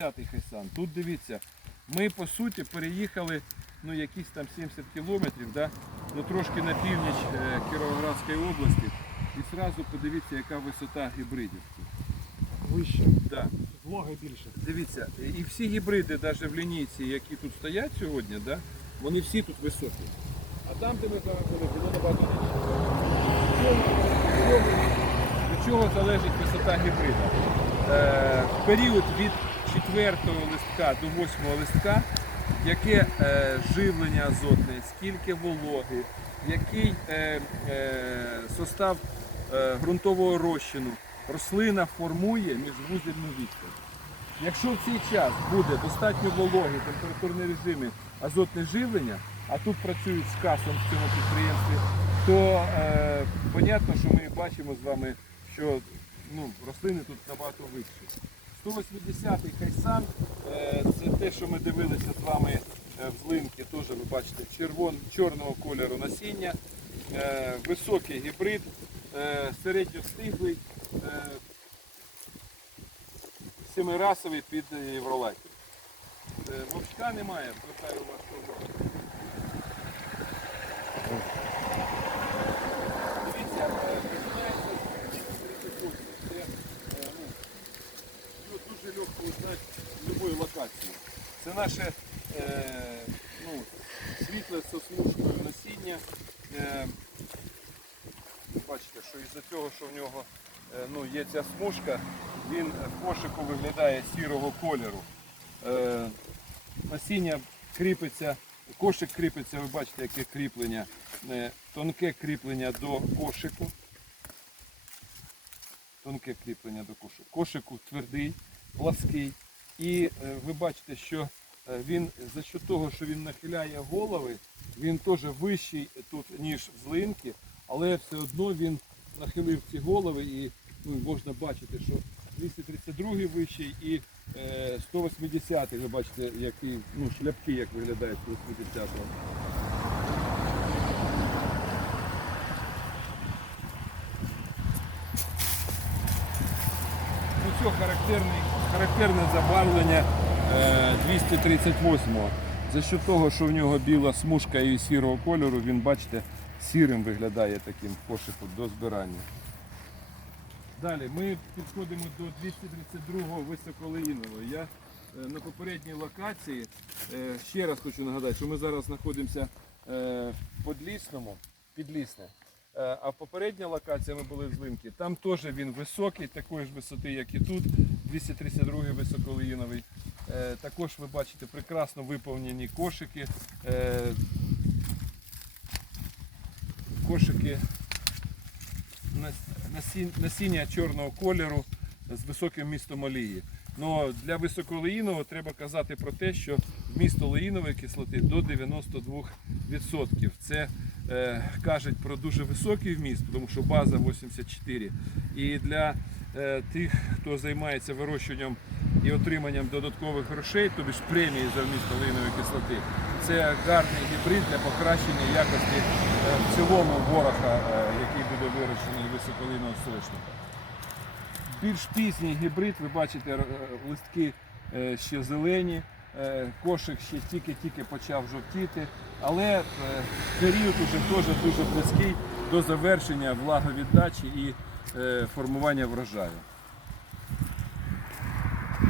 Хайсан. Тут дивіться, ми по суті переїхали ну, якісь там 70 кілометрів, да? ну, трошки на північ е, Кіровоградської області. І одразу подивіться, яка висота гібридів. Вище. Да. Влаги більше. Дивіться, і всі гібриди, навіть в лінійці, які тут стоять сьогодні, да? вони всі тут високі. А там, де ми зараз були, було набагато нижче. Від чого залежить висота гібрида? Е, період від 4 листка до 8 листка, яке е, живлення азотне, скільки вологи, який е, е, состав е, ґрунтового розчину рослина формує міжвузельну відповідь. Якщо в цей час буде достатньо вологи, температурні режими, азотне живлення, а тут працюють з касом в цьому підприємстві, то е, понятно, що ми бачимо з вами, що ну, рослини тут набагато вищі. 180-й хайсан, е, це те, що ми дивилися з вами е, в злинки, теж ви бачите, червон, чорного кольору насіння, е, високий гібрид, е, середньостиглий, е, семирасовий під євролайкер. Е, Вовчка немає, звертаю вашу увагу. Дивіться, е, починається з 38. Це е, ну, його дуже легко узнати в будь-якій. Це наше е, ну, світле со насіння. Е, бачите, що із-за цього, що в нього е, ну, є ця смужка, він в кошику виглядає сірого кольору. Е, насіння кріпиться, кошик кріпиться, ви бачите, яке кріплення, е, тонке кріплення до кошику. Тонке кріплення до кошику. Кошику твердий, плаский. І е, ви бачите, що е, він за що того, що він нахиляє голови, він теж вищий тут, ніж в злинки, але все одно він нахилив ці голови і ну, можна бачити, що 232 вищий і е, 180 ви бачите, які ну, шляпки як виглядають 180-го. Ну, це характерний, характерне забарвлення е, 238-го. За що того, що в нього біла смужка і сірого кольору, він, бачите, сірим виглядає таким кошику до збирання. Далі ми підходимо до 232-го високолеїнового. Я е, на попередній локації е, ще раз хочу нагадати, що ми зараз знаходимося е, в Подлісному, Підлісне. Е, А попередня локація ми були в Злинки. Там теж він високий, такої ж висоти, як і тут, 232 високолеїновий. Е, Також ви бачите прекрасно виповнені кошики. Е, Кошики насіння, чорного кольору з високим містом олії. Но для високолеїнового треба казати про те, що вміст олеїнової кислоти до 92%. Це е, кажуть про дуже високий вміст, тому що база 84. І для тих, хто займається вирощуванням і отриманням додаткових грошей, тобі ж премії за вміст олеїнової кислоти, це гарний гібрид для покращення якості е, в цілому вороха, е, який буде вирощений високолиного соняшника. Більш пізній гібрид, ви бачите, е, листки е, ще зелені, е, кошик ще тільки-тільки почав жовтіти, але е, період уже теж дуже близький до завершення влаговіддачі і е, формування врожаю.